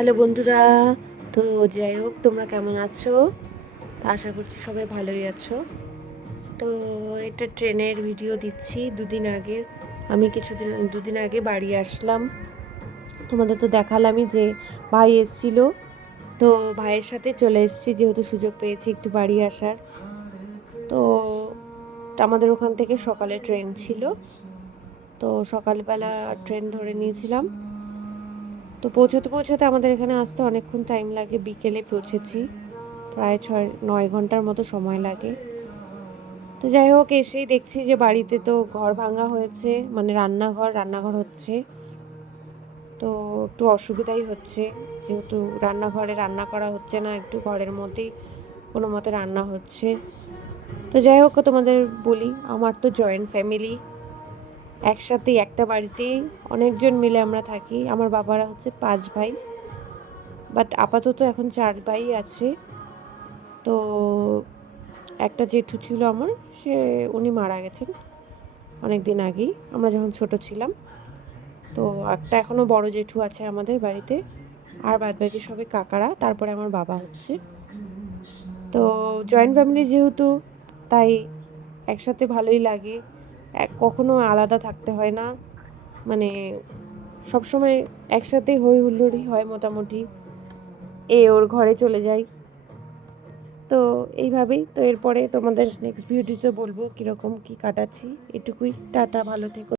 Hello বন্ধুরা, তো যাই হোক তোমরা কেমন আছো? আশা করছি সবাই ভালোই আছো। তো এটা ট্রেনের ভিডিও দিচ্ছি দুদিন আগের। আমি দুদিন আগে বাড়ি আসলাম। তোমাদের তো দেখালামই যে ভাই এসেছিল, তো ভাইয়ের সাথে চলে এসেছি যেহেতু সুযোগ পেয়েছি একটু বাড়ি আসার। তো আমাদের ওখান থেকে সকালে ট্রেন ছিল, তো সকালবেলা ট্রেন ধরে নিয়েছিলাম। তো পৌঁছাতে আমাদের এখানে আসতে অনেকক্ষণ টাইম লাগে। বিকেলে পৌঁছেছি, প্রায় 6-9 ঘন্টার মতো সময় লাগে। তো যাই হোক, এসেই দেখছি যে বাড়িতে তো ঘর ভাঙা হয়েছে, মানে রান্নাঘর হচ্ছে। তো একটু অসুবিধাই হচ্ছে, যেহেতু রান্নাঘরে রান্না করা হচ্ছে না, একটু ঘরের মধ্যেই কোনো মতে রান্না হচ্ছে। তো যাই হোক, তোমাদের বলি, আমার তো জয়েন্ট ফ্যামিলি, একসাথেই একটা বাড়িতেই অনেকজন মিলে আমরা থাকি। আমার বাবারা হচ্ছে 5 ভাই, বাট আপাতত এখন 4 ভাই আছে। তো একটা জেঠু ছিল আমার, উনি মারা গেছেন অনেক দিন আগেই, আমরা যখন ছোট ছিলাম। তো একটা এখনও বড় জেঠু আছে আমাদের বাড়িতে, আর বাদ বাকি সবাই কাকারা, তারপরে আমার বাবা হচ্ছে। তো জয়েন্ট ফ্যামিলি যেহেতু, তাই একসাথে ভালোই লাগে, কখনো আলাদা থাকতে হয় না, মানে সবসময় একসাথেই হই হুল্লোড়ই হয় মোটামুটি। ওর ঘরে চলে যাই, তো এইভাবেই। তো এরপরে তোমাদের নেক্সট ভিডিওতে বলবো কীরকম কী কাটাচ্ছি। এটুকুই, টাটা, ভালো থেকো।